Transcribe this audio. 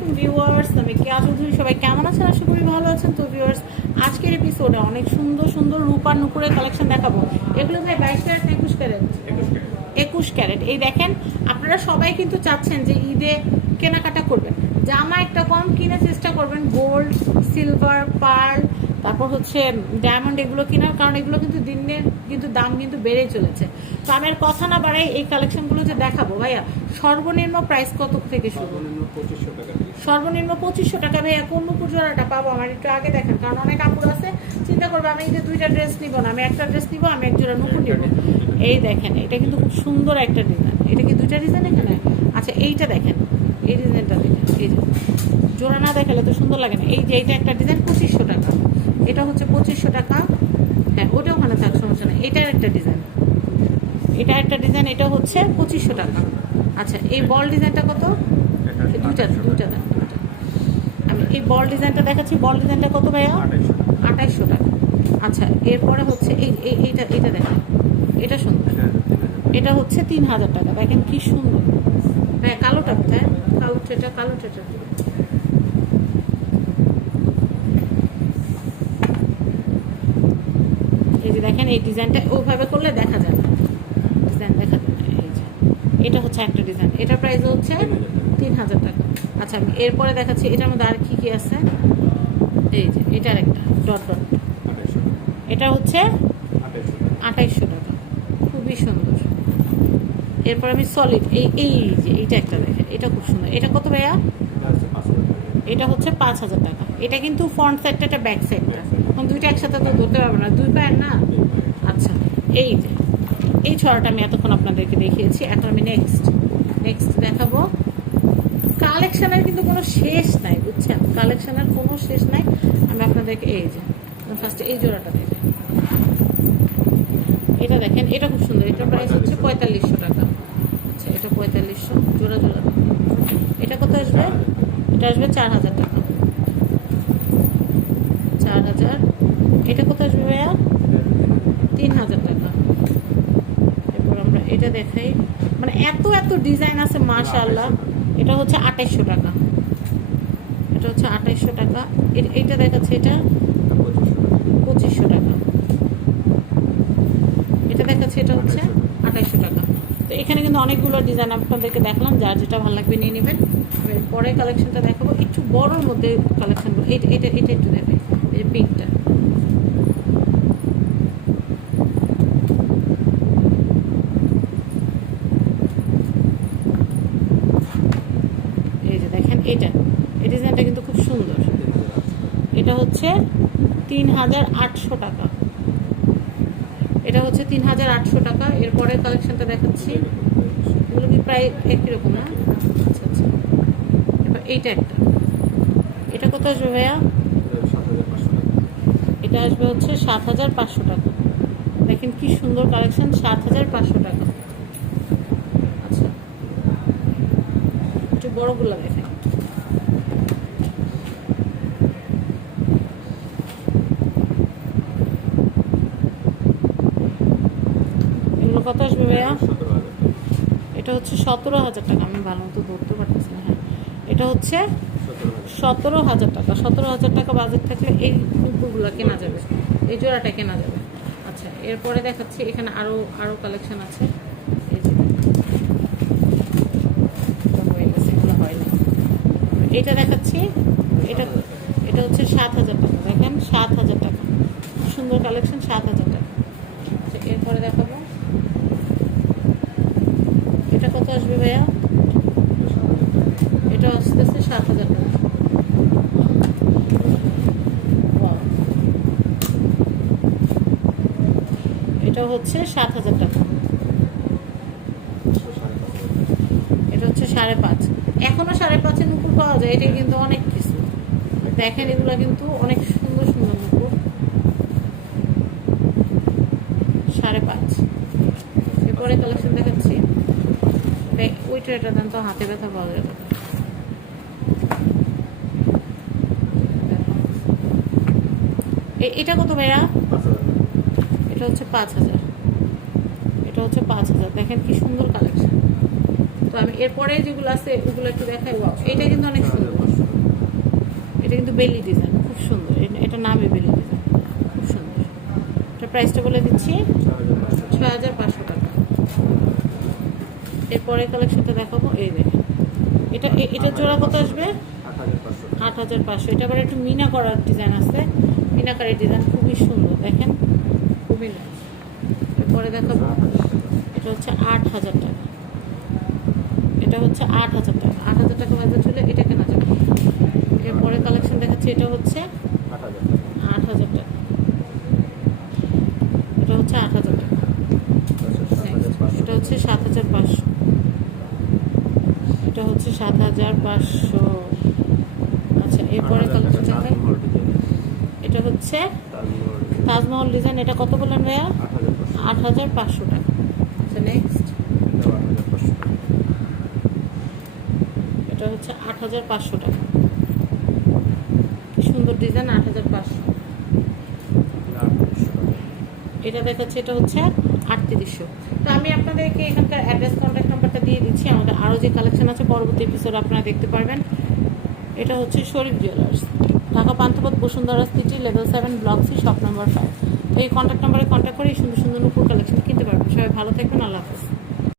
আলাইকুম ভিউয়ার্স আমি কেয়া চৌধুরী সবাই কেমন আছেন? আশা করি ভালো আছেন। তো ভিউয়ার্স আজকের এপিসোডে অনেক সুন্দর সুন্দর রূপার নুপুরের কালেকশন দেখাবো। এগুলো ভাই বাইশ ক্যারেট একুশ ক্যারেট? একুশ ক্যারেট। এই দেখেন আপনারা সবাই কিন্তু চাচ্ছেন যে ঈদে কেনাকাটা করবেন। জামা একটা কম কিনে চেষ্টা করবেন গোল্ড সিলভার পার্ল তারপর হচ্ছে ডায়মন্ড এগুলো কেনার কারণ এগুলো কিন্তু দিনের কিন্তু দাম কিন্তু বেড়ে চলেছে। তো আমি আর কথা না বাড়াই এই কালেকশনগুলো যে দেখাবো ভাইয়া সর্বনিম্ন প্রাইস কত থেকে শুরু? সর্বনিম্ন পঁচিশশো টাকা সর্বনিম্ন পঁচিশশো টাকা ভাইয়া কোন নুপুর জোড়াটা পাবো আমার একটু আগে দেখেন কারণ অনেক কাপড় আছে। চিন্তা করব আমি এই যে দুইটা ড্রেস নিব না আমি একটা ড্রেস নিব আমি এক জোড়া নুপুর নিব। এই দেখেন এটা কিন্তু খুব সুন্দর একটা ডিজাইন এটা কি দুইটা ডিজাইন এখানে? আচ্ছা এইটা দেখেন এই ডিজাইনটা দেখেন এই জোড়া না দেখালে তো সুন্দর লাগে না। এই যে এইটা একটা ডিজাইন পঁচিশশো টাকা। এটা হচ্ছে পঁচিশশো টাকা। হ্যাঁ ওটা ওখানে থাক সমস্যা নেই। এটার একটা ডিজাইন এটা একটা ডিজাইন এটা হচ্ছে পঁচিশশো টাকা। আচ্ছা এই বল ডিজাইনটা কত? দুটা দুটা। আমি এই বল ডিজাইনটা দেখাচ্ছি। বল ডিজাইনটা কত ভাইয়া? আঠাইশশো টাকা। আচ্ছা এরপরে হচ্ছে এই এই- এইটা এইটা দেখেন। এটা সুন্দর। এটা হচ্ছে তিন হাজার টাকা। দেখেন কি সুন্দর। হ্যাঁ কালোটা কোথায়? কালো এটা কালো এটা এই যে দেখেন এই ডিজাইনটা ওইভাবে করলে দেখা না ডিজাইন দেখা না এই যে। এটা হচ্ছে একটা ডিজাইন। এটার প্রাইস হচ্ছে তিন হাজার টাকা। আচ্ছা আমি এরপরে দেখাচ্ছি, এটার মধ্যে আর কি কি আছে? এই যে, এটার একটা ডট ডট। এটা হচ্ছে আঠাইশশো টাকা। খুবই সুন্দর। এরপর আমি সলিড এই এই যে, এইটা একটা দেখেন, এটা খুব সুন্দর। এটা কত ভাইয়া? এটা হচ্ছে পাঁচ এটা হাজার টাকা। এটা কিন্তু ফ্রন্ট সাইডটা এটা ব্যাক সাইডটা এখন দুইটা একসাথে তো ধরতে পারবে না। দুই পায়ের না? আচ্ছা এই যে, এই ছড়াটা আমি এতক্ষণ আপনাদেরকে দেখিয়েছি। এখন আমি নেক্সট নেক্সট দেখাবো। কালেকশনের কিন্তু কোনো শেষ নাই, বুঝছেন? কালেকশনের কোনো শেষ নাই। আমি আপনাদেরকে এই যে ফার্স্টে এই জোড়াটা দেখেন এটা দেখেন, এটা খুব সুন্দর। এটার প্রাইস হচ্ছে পঁয়তাল্লিশশো টাকা। আচ্ছা এটা পঁয়তাল্লিশশো, জোড়া জোড়া। এটা কত আসবে? এটা আসবে চার হাজার টাকা। চার হাজার। এটা কত আসবে ভাইয়া? তিন হাজার টাকা। এরপর আমরা এটা দেখাই। মানে এত এত ডিজাইন আছে, মাশাআল্লাহ। এটা হচ্ছে আঠাইশশো টাকা। এটা হচ্ছে আঠাইশশো টাকা। এ- এইটা দেখাচ্ছে এটা? পঁচিশশো টাকা। এটা দেখাচ্ছে এটা হচ্ছে আঠাইশশো টাকা। তো এখানে কিন্তু অনেকগুলো ডিজাইন আপনাদেরকে দেখলাম, যার যেটা ভালো লাগবে নিয়ে নেবেন। এবার পরে কালেকশনটা দেখাবো। একটু বড়োর মধ্যে কালেকশনগুলো এটা এটা এটা একটু দেখে এই যে পিঙ্কটা এটা। এই ডিজাইনটা কিন্তু খুব সুন্দর। এটা হচ্ছে তিন হাজার আটশো টাকা। এটা হচ্ছে তিন হাজার আটশো টাকা। এরপরের কালেকশনটা দেখাচ্ছি। এগুলো কি প্রায় একই রকম না? আচ্ছা আচ্ছা। এবার এইটা একটা। এটা কত আসবে ভাইয়া? এটা আসবে হচ্ছে সাত হাজার পাঁচশো টাকা। দেখেন কি সুন্দর কালেকশন সাত হাজার পাঁচশো টাকা। আচ্ছা। একটু বড়গুলো দেখেন এগুলো কত আসবে ভাইয়া? এটা হচ্ছে সতেরো হাজার টাকা। আমি ভালো মতো ধরতে পারতেছি না হ্যাঁ। এটা হচ্ছে সতেরো হাজার টাকা। সতেরো হাজার টাকা বাজেট থাকলে এই কুকুরগুলো কেনা যাবে। এই জোড়াটা কেনা যাবে। আচ্ছা এরপরে দেখাচ্ছি, এখানে আরও আরও কালেকশন আছে। এটা দেখাচ্ছি, এটা এটা হচ্ছে সাত হাজার টাকা। দেখেন, সাত হাজার টাকা। সুন্দর কালেকশন সাত হাজার টাকা। আচ্ছা এরপরে দেখাবো এটা কত আসবে ভাইয়া? এটা আস্তে আস্তে সাত হাজার টাকা. এটা হচ্ছে সাত হাজার টাকা। এটা হচ্ছে সাড়ে পাঁচ। এখনও সাড়ে পাঁচের নুপুর পাওয়া যায় এটা কিন্তু অনেক কিছু। দেখেন এগুলো কিন্তু অনেক সুন্দর সুন্দর নুপুর। সাড়ে পাঁচ। এরপরে কালেকশন দেখাচ্ছি। দেখ, ওই ট্রেটা দেন তো, হাতে ব্যথা পাওয়া যাবে। এটা কত হাজার এটা হচ্ছে পাঁচ হাজার। এটা হচ্ছে পাঁচ হাজার। দেখেন কি সুন্দর কালেকশন তো আমি এরপরে যেগুলো আছে, ওগুলো একটু দেখাই। এটা কিন্তু অনেক সুন্দর। এটা কিন্তু বেলি ডিজাইন খুব সুন্দর। এটা- এটা নামই বেলি ডিজাইন খুব সুন্দর। এটা প্রাইসটা বলে দিচ্ছি, ছয় হাজার পাঁচশো টাকা। এরপরে কালেকশনটা দেখাবো এই দেখেন। এটা এটা জোড়া কত আসবে? আট হাজার পাঁচশো। এটা আবার একটু মিনা করার ডিজাইন আছে। মিনাকারের ডিজাইন খুবই সুন্দর দেখেন? খুবই। এরপরে দেখাবো এটা হচ্ছে আট হাজার টাকা। এটা হচ্ছে আট হাজার টাকা। আট হাজার টাকা বাজার চলে এটা কেনা যাবে। এরপরে কালেকশন দেখাচ্ছে এটা হচ্ছে আট হাজার টাকা। আট হাজার টাকা। এটা হচ্ছে আট হাজার টাকা তারপর সাত হাজার Next, পাঁচশো এটা হচ্ছে সাত হাজার পাঁচশো। এটা হচ্ছে সাত হাজার পাঁচশো। আচ্ছা এরপরে কালেকশন এটা হচ্ছে তাজমহল ডিজাইন এটা কত বললেন ভাইয়া? আট হাজার পাঁচশো। টাকা। আচ্ছা নেক্সট এটা হচ্ছে আট হাজার পাঁচশো টাকা। সুন্দর ডিজাইন আট হাজার পাঁচশো। এটা দেখাচ্ছে এটা হচ্ছে আটত্রিশশো তো আমি আপনাদেরকে এখানকার অ্যাড্রেস কন্ট্যাক্ট নাম্বারটা দিয়ে দিচ্ছি। আমাদের আরও যে কালেকশন আছে, পরবর্তী এপিসোড আপনারা দেখতে পারবেন। এটা হচ্ছে Sharif jewellers Dhaka Panthapath Bashundhara city level seven block C shop number five তো এই কন্ট্যাক্ট নাম্বারে কন্ট্যাক্ট করে এই সুন্দর সুন্দর উপর কালেকশন কিনতে পারবেন। সবাই ভালো থাকবেন, আল্লাহ হাফেজ।